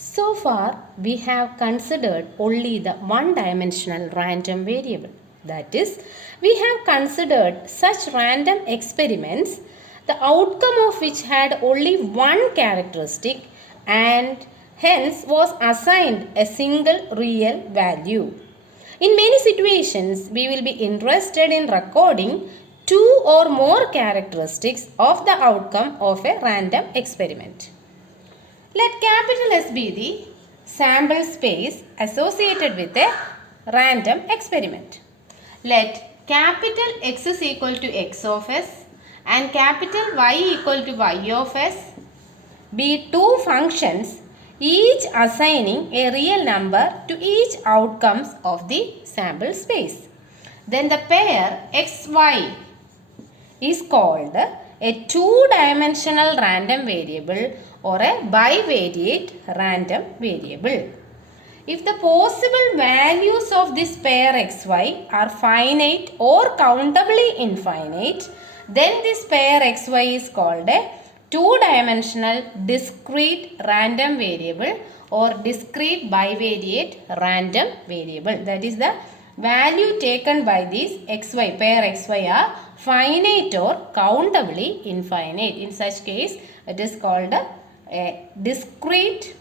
So far, we have considered only the one-dimensional random variable. That is, we have considered such random experiments, the outcome of which had only one characteristic and hence was assigned a single real value. In many situations, we will be interested in recording two or more characteristics of the outcome of a random experiment. Let capital S be the sample space associated with a random experiment. Let capital X is equal to X of S and capital Y equal to Y of S be two functions, each assigning a real number to each outcomes of the sample space. Then the pair XY is called a two-dimensional random variable or a bivariate random variable. If the possible values of this pair xy are finite or countably infinite, then this pair xy is called a two-dimensional discrete random variable or discrete bivariate random variable. That is, the value taken by these xy, pair xy are finite or countably infinite. In such case, it is called a discrete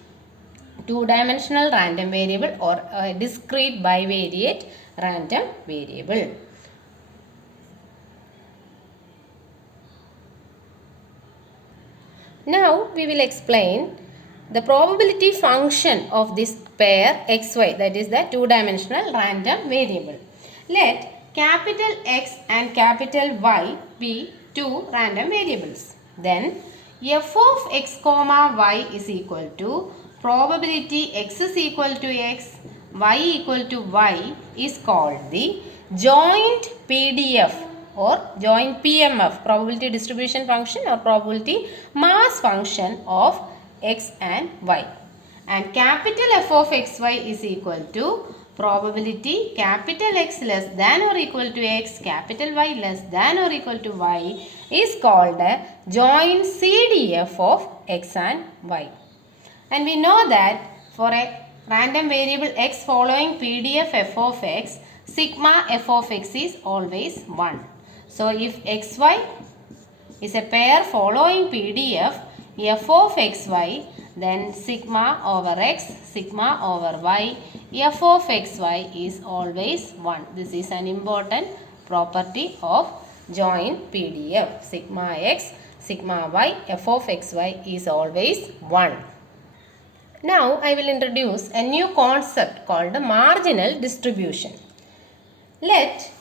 two-dimensional random variable or a discrete bivariate random variable. Now we will explain the probability function of this pair xy, that is the two-dimensional random variable. Let capital X and capital Y be two random variables. Then f of x comma y is equal to probability x is equal to x, y equal to y is called the joint PDF or joint PMF, probability distribution function or probability mass function of x and y. And capital F of xy is equal to probability capital X less than or equal to x, capital Y less than or equal to y is called a joint CDF of x and y. And we know that for a random variable x following PDF f of x, sigma f of x is always 1. So if xy is a pair following PDF f of xy, then sigma over x, sigma over y, f of xy is always 1. This is an important property of joint PDF. Sigma x, sigma y, f of xy is always 1. Now I will introduce a new concept called the marginal distribution. Let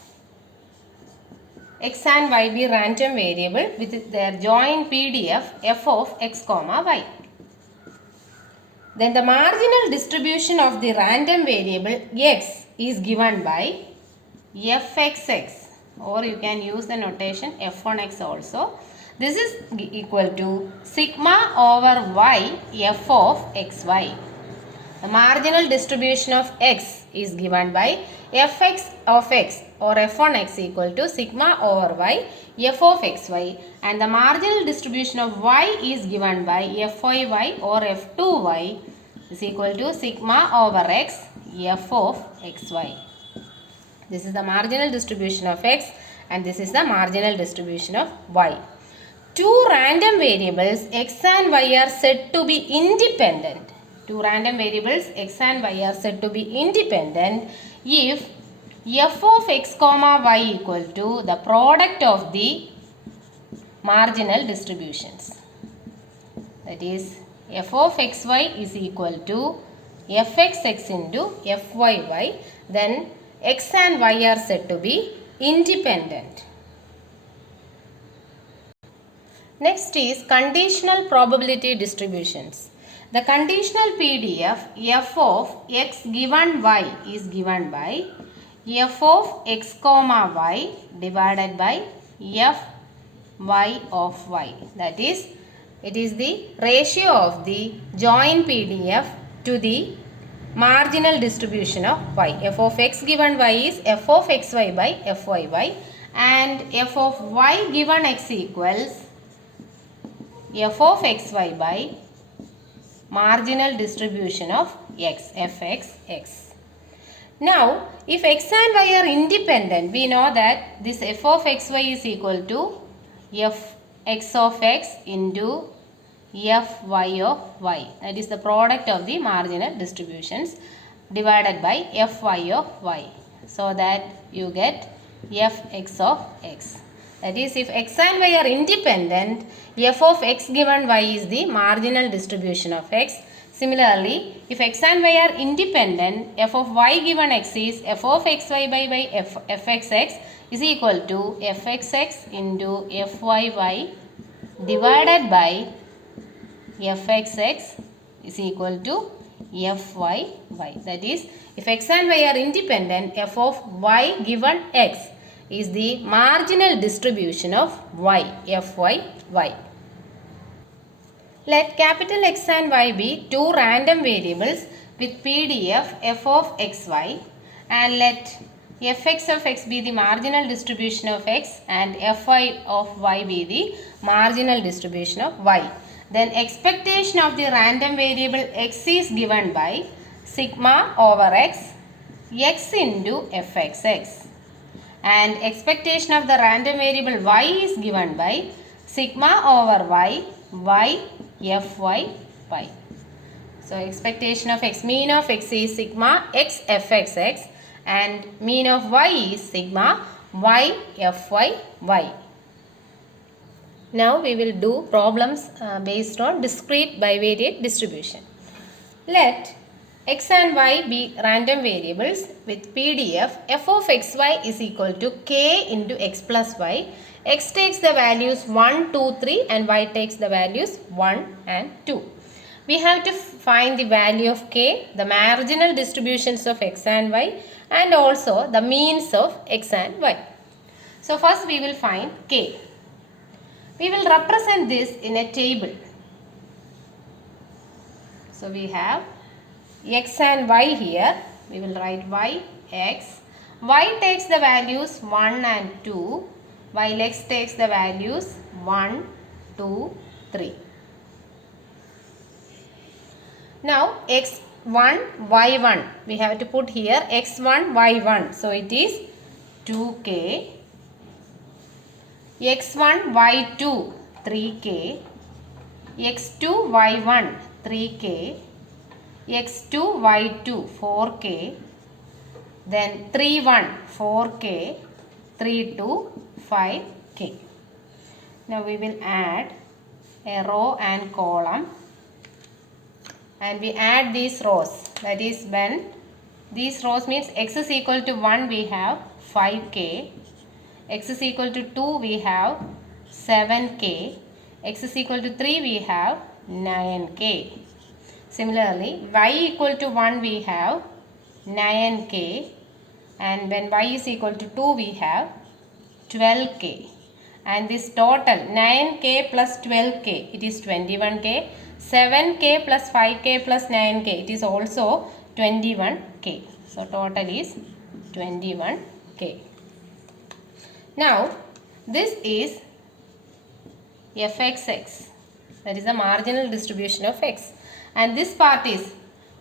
x and y be random variable with their joint PDF f of x comma y. Then the marginal distribution of the random variable x is given by fxx, or you can use the notation f1x also. This is equal to sigma over y f of xy. The marginal distribution of x is given by fx of x or f1x equal to sigma over y f of xy, and the marginal distribution of y is given by fyy or f2y is equal to sigma over x f of xy. This is the marginal distribution of x and this is the marginal distribution of y. Two random variables x and y are said to be independent. Two random variables x and y are said to be independent if f of x comma y equal to the product of the marginal distributions. That is, f of xy is equal to fxx into fyy. Then x and y are said to be independent. Next is conditional probability distributions. The conditional PDF f of x given y is given by f of x comma y divided by f y of y. That is, it is the ratio of the joint PDF to the marginal distribution of y. F of x given y is f of xy by fyy, and f of y given x equals f of xy by marginal distribution of x, fx. Now, if x and y are independent, we know that this f of xy is equal to fx of x into fy of y. That is the product of the marginal distributions divided by fy of y. So that you get fx of x. That is, if x and y are independent, f of x given y is the marginal distribution of x. Similarly, if x and y are independent, f of y given x is f of xy by fxx is equal to fxx into fyy divided by fxx is equal to fyy. That is, if x and y are independent, f of y given x is the marginal distribution of y, fyy. Let capital X and Y be two random variables with PDF f of xy, and let fx of x be the marginal distribution of x and fy of y be the marginal distribution of y. Then expectation of the random variable x is given by sigma over x into fxx, and expectation of the random variable y is given by sigma over y fyy. So expectation of x, mean of x is sigma x fxx and mean of y is sigma y fyy. Now we will do problems based on discrete bivariate distribution. Let x and y be random variables with PDF f of xy is equal to k into x plus y. X takes the values 1, 2, 3 and y takes the values 1 and 2. We have to find the value of k, the marginal distributions of x and y, and also the means of x and y. So first we will find k. We will represent this in a table. So we have x and y here. We will write y, x. Y takes the values 1 and 2, while x takes the values 1, 2, 3. Now x1, y1. We have to put here x1, y1. So it is 2k. x1, y2, 3k. x2, y1, 3k. x2, y2, 4k. Then 3, 1, 4k. 3, 2, 5k. Now we will add a row and column, and we add these rows. That is, when these rows means x is equal to 1 we have 5k, x is equal to 2 we have 7k, x is equal to 3 we have 9k. Similarly, y equal to 1 we have 9k, and when y is equal to 2 we have 12k, and this total 9k plus 12k, it is 21k. 7k plus 5k plus 9k, it is also 21k. So total is 21k. Now this is fxx, that is the marginal distribution of x, and this part is,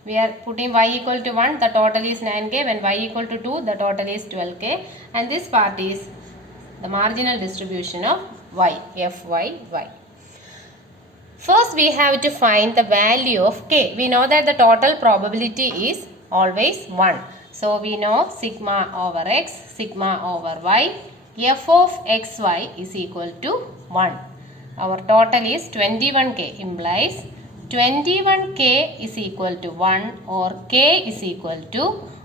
we are putting y equal to 1, the total is 9k. When y equal to 2, the total is 12k, and this part is the marginal distribution of y, fyy. First we have to find the value of k. We know that the total probability is always 1. So we know sigma over x, sigma over y, f of xy is equal to 1. Our total is 21k, implies 21k is equal to 1, or k is equal to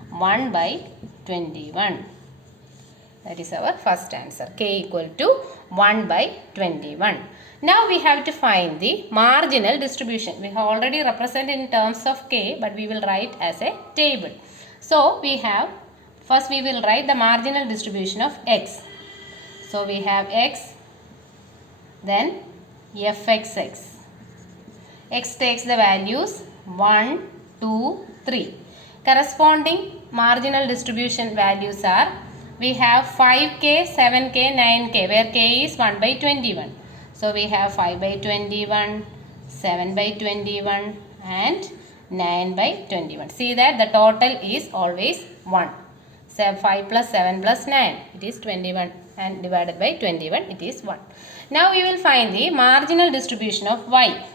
1 by 21. That is our first answer, k equal to 1 by 21. Now we have to find the marginal distribution. We have already represented in terms of k, but we will write as a table. So we have, first we will write the marginal distribution of x. So we have x, then fxx. X takes the values 1, 2, 3. Corresponding marginal distribution values are, we have 5k, 7k, 9k, where k is 1 by 21. So we have 5 by 21, 7 by 21, and 9 by 21. See that the total is always 1. 5 plus 7 plus 9, it is 21, and divided by 21, it is 1. Now we will find the marginal distribution of y.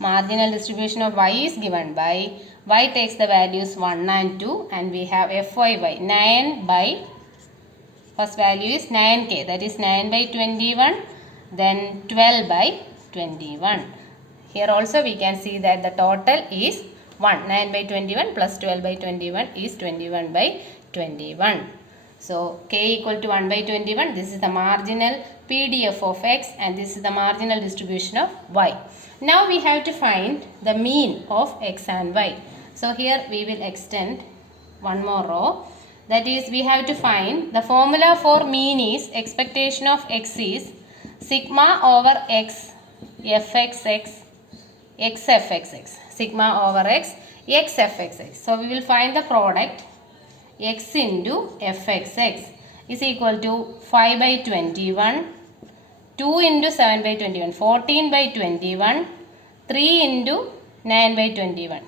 Marginal distribution of y is given by y takes the values 1 and 2, and we have fyy 9 by, first value is 9k, that is 9 by 21, then 12 by 21. Here also we can see that the total is 1. 9 by 21 plus 12 by 21 is 21 by 21. So k equal to 1 by 21. This is the marginal PDF of x, and this is the marginal distribution of y. Now we have to find the mean of x and y. So here we will extend one more row. That is, we have to find the formula for mean is expectation of x is sigma over x fxx x fxx, sigma over x x fxx. So we will find the product x into fxx is equal to 5 by 21, 2 into 7 by 21, 14 by 21, 3 into 9 by 21,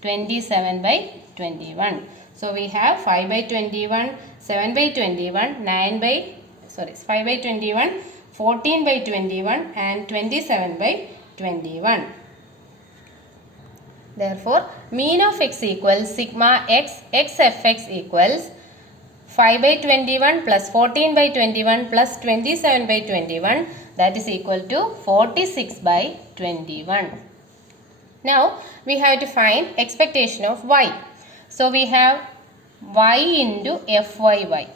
27 by 21. So we have 5 by 21, 7 by 21, 5 by 21, 14 by 21 and 27 by 21. Therefore, mean of x equals sigma x fx equals 5 by 21 plus 14 by 21 plus 27 by 21, that is equal to 46 by 21. Now, we have to find expectation of y. So, we have y into fyy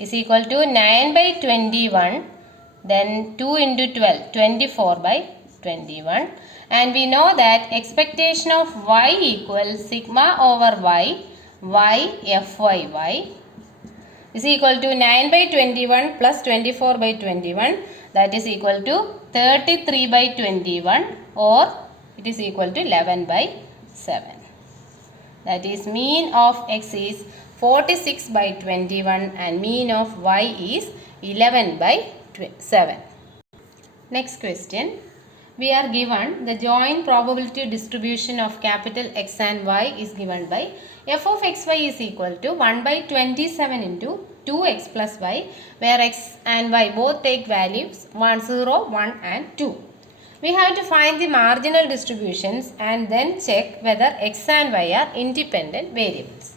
is equal to 9 by 21, then 2 into 12, 24 by 21, and we know that expectation of y equals sigma over y fyy is equal to 9 by 21 plus 24 by 21, that is equal to 33 by 21, or it is equal to 11 by 7. That is, mean of x is 46 by 21 and mean of y is 11 by 7. Next question. We are given the joint probability distribution of capital X and Y is given by f of xy is equal to 1 by 27 into 2x plus y, where x and y both take values 1, 0, 1 and 2. We have to find the marginal distributions and then check whether x and y are independent variables.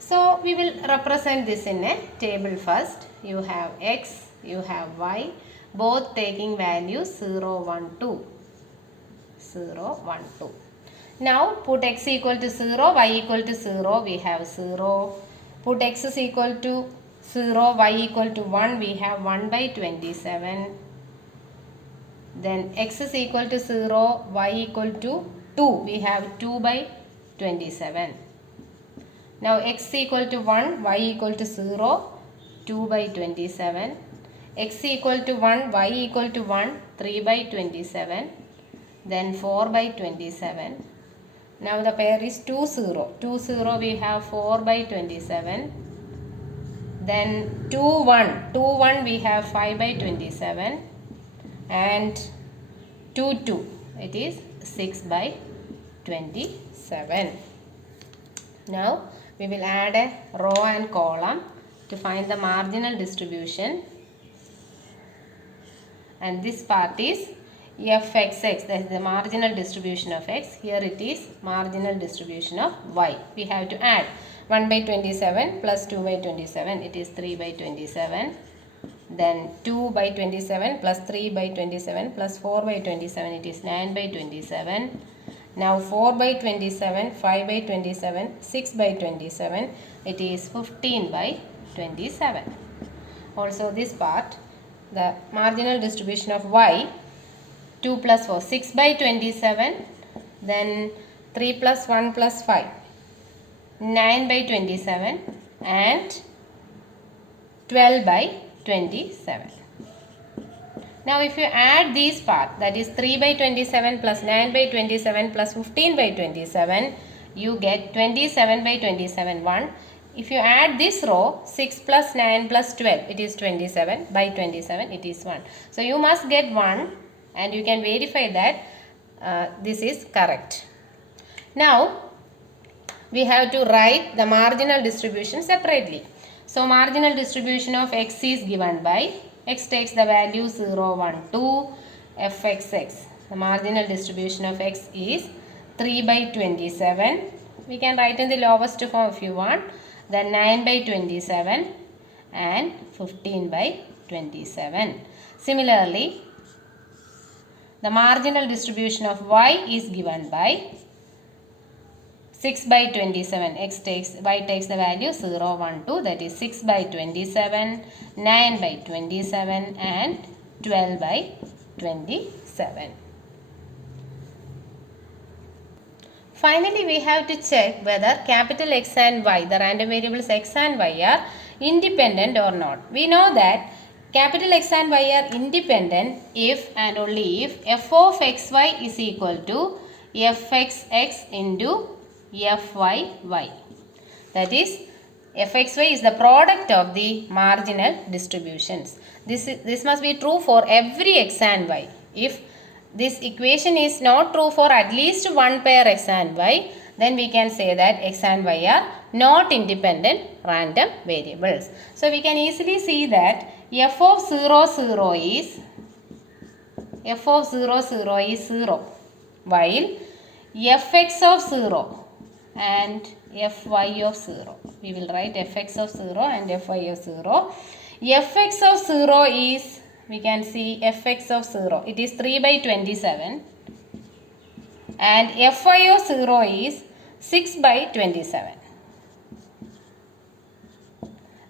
So we will represent this in a table first. You have x, you have y, both taking values 0, 1, 2. 0, 1, 2. Now put x equal to 0, y equal to 0, we have 0. Put x is equal to 0, y equal to 1, we have 1 by 27. Then x is equal to 0, y equal to 2, we have 2 by 27. Now x equal to 1, y equal to 0, 2 by 27. X equal to 1, y equal to 1, 3 by 27. Then 4 by 27. Now the pair is 2, 0. 2, 0 we have 4 by 27. Then 2, 1. 2, 1 we have 5 by 27. And 2, 2. It is 6 by 27. Now we will add a row and column to find the marginal distribution. And this part is fxx, that is the marginal distribution of x. Here it is marginal distribution of y. We have to add 1 by 27 plus 2 by 27, it is 3 by 27. Then 2 by 27 plus 3 by 27 plus 4 by 27, it is 9 by 27. Now 4 by 27, 5 by 27, 6 by 27, it is 15 by 27. Also this part, the marginal distribution of y, 2 plus 4, 6 by 27, then 3 plus 1 plus 5, 9 by 27 and 12 by 27. Now if you add these part, that is 3 by 27 plus 9 by 27 plus 15 by 27, you get 27 by 27, 1. If you add this row, 6 plus 9 plus 12, it is 27 by 27, it is 1. So you must get 1, and you can verify that this is correct. Now we have to write the marginal distribution separately. So marginal distribution of x is given by x takes the value 0, 1, 2 fxx. The marginal distribution of x is 3 by 27. We can write in the lowest form if you want. Then 9 by 27 and 15 by 27. Similarly, the marginal distribution of y is given by 6 by 27. Y takes the value 0, 1, 2, that is 6 by 27, 9 by 27 and 12 by 27. Finally, we have to check whether capital X and Y, the random variables X and Y, are independent or not. We know that capital X and Y are independent if and only if f of xy is equal to fxx into fyy. That is, fxy is the product of the marginal distributions. This must be true for every x and y. If this equation is not true for at least one pair x and y, then we can say that x and y are not independent random variables. So we can easily see that f of 0, 0 is 0, while fx of 0 and fy of 0. We will write fx of 0 and fy of 0. Fx of 0 is, we can see fx of 0, it is 3 by 27, and fy of 0 is 6 by 27.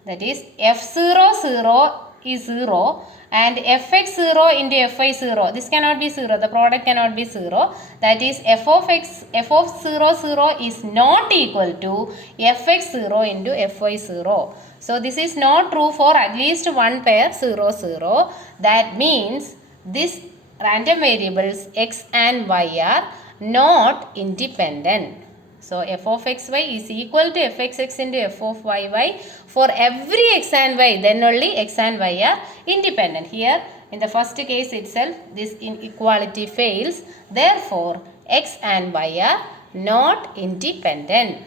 That is, f0, 0 is 0 and fx0 into fy0, this cannot be 0, the product cannot be 0. That is, f of 0, 0 is not equal to fx0 into fy0. So this is not true for at least one pair 0, 0. That means these random variables x and y are not independent. So f of xy is equal to fxx into f of yy for every x and y, then only x and y are independent. Here in the first case itself, this inequality fails. Therefore, x and y are not independent.